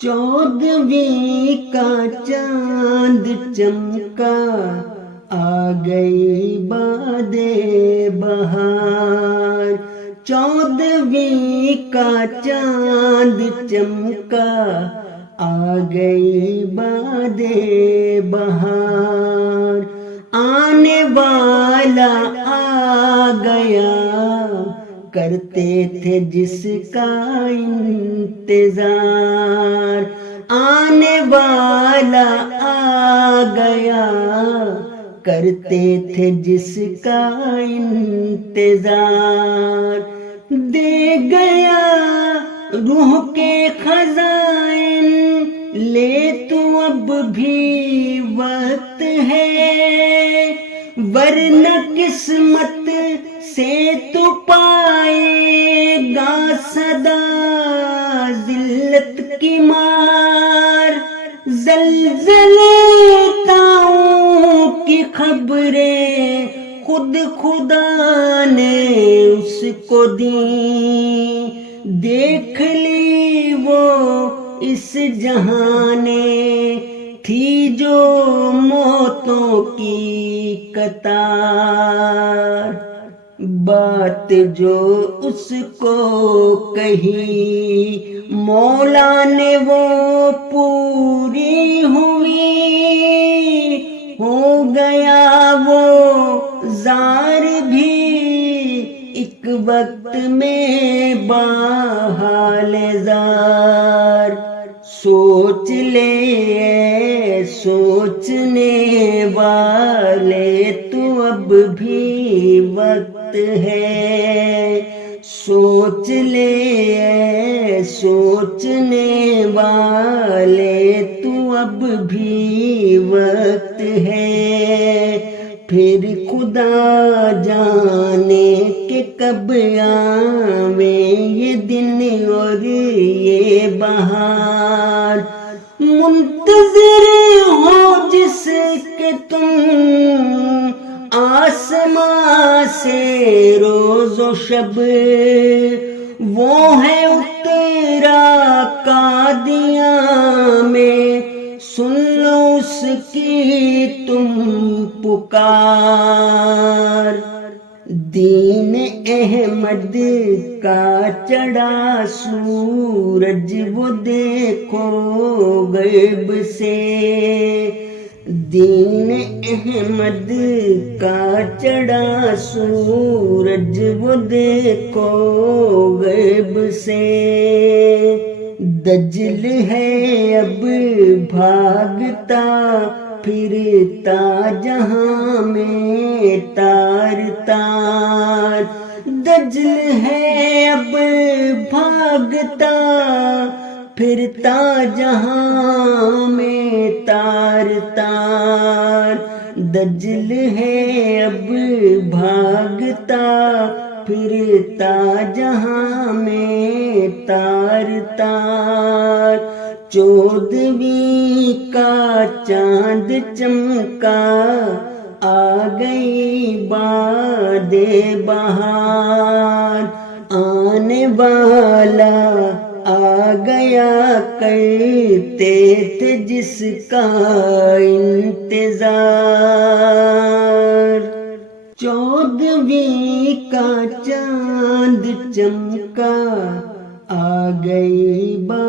14ویں کا چاند چمکا، آ گئی باد بہار۔ 14ویں کا چاند چمکا، آ گئی باد بہار۔ آنے والا آ گیا، کرتے تھے جس کا انتظار۔ آنے والا آ گیا، کرتے تھے جس کا انتظار۔ دے گیا روح کے خزائن، لے تو اب بھی وقت ہے، ورنہ قسمت سے تو پائے گا صدا ذلت کی مار۔ زلزلے طاعون کی خبریں خود خدا نے اس کو دیں، دیکھ لی وہ اس جہاں نے، تھی جو موتوں کی قطار۔ بات جو اس کو کہی مولا نے وہ پوری ہوئی، ہو گیا وہ زار بھی ایک وقت میں باحال زار۔ سوچ لے سوچنے والے تو اب بھی وقت ہے، سوچ لے سوچنے والے تو اب بھی وقت ہے۔ پھر خدا جانے کہ کب آویں یہ دن اور یہ بہار۔ منتظر ہو جس کے تم آسماں سے روز و شب، وہ ہے اترا قادیاں میں، سن لو اس کی تم پکار۔ دین احمد کا چڑھا سورج وہ دیکھو غیب سے، دین احمد کا چڑھا سورج وہ دیکھو غیب سے۔ دجل ہے اب بھاگتا پھرتا جہاں میں تار تار، دجل ہے اب بھاگتا پھرتا جہاں میں تار تار، دجل ہے اب بھاگتا پھرتا جہاں میں تار تار۔ 14ویں کا چاند چمکا، آ گئی باد بہار۔ آنے والا آ گیا، کرتے تھے جس کا انتظار۔ 14ویں کا چاند چمکا، آ گئی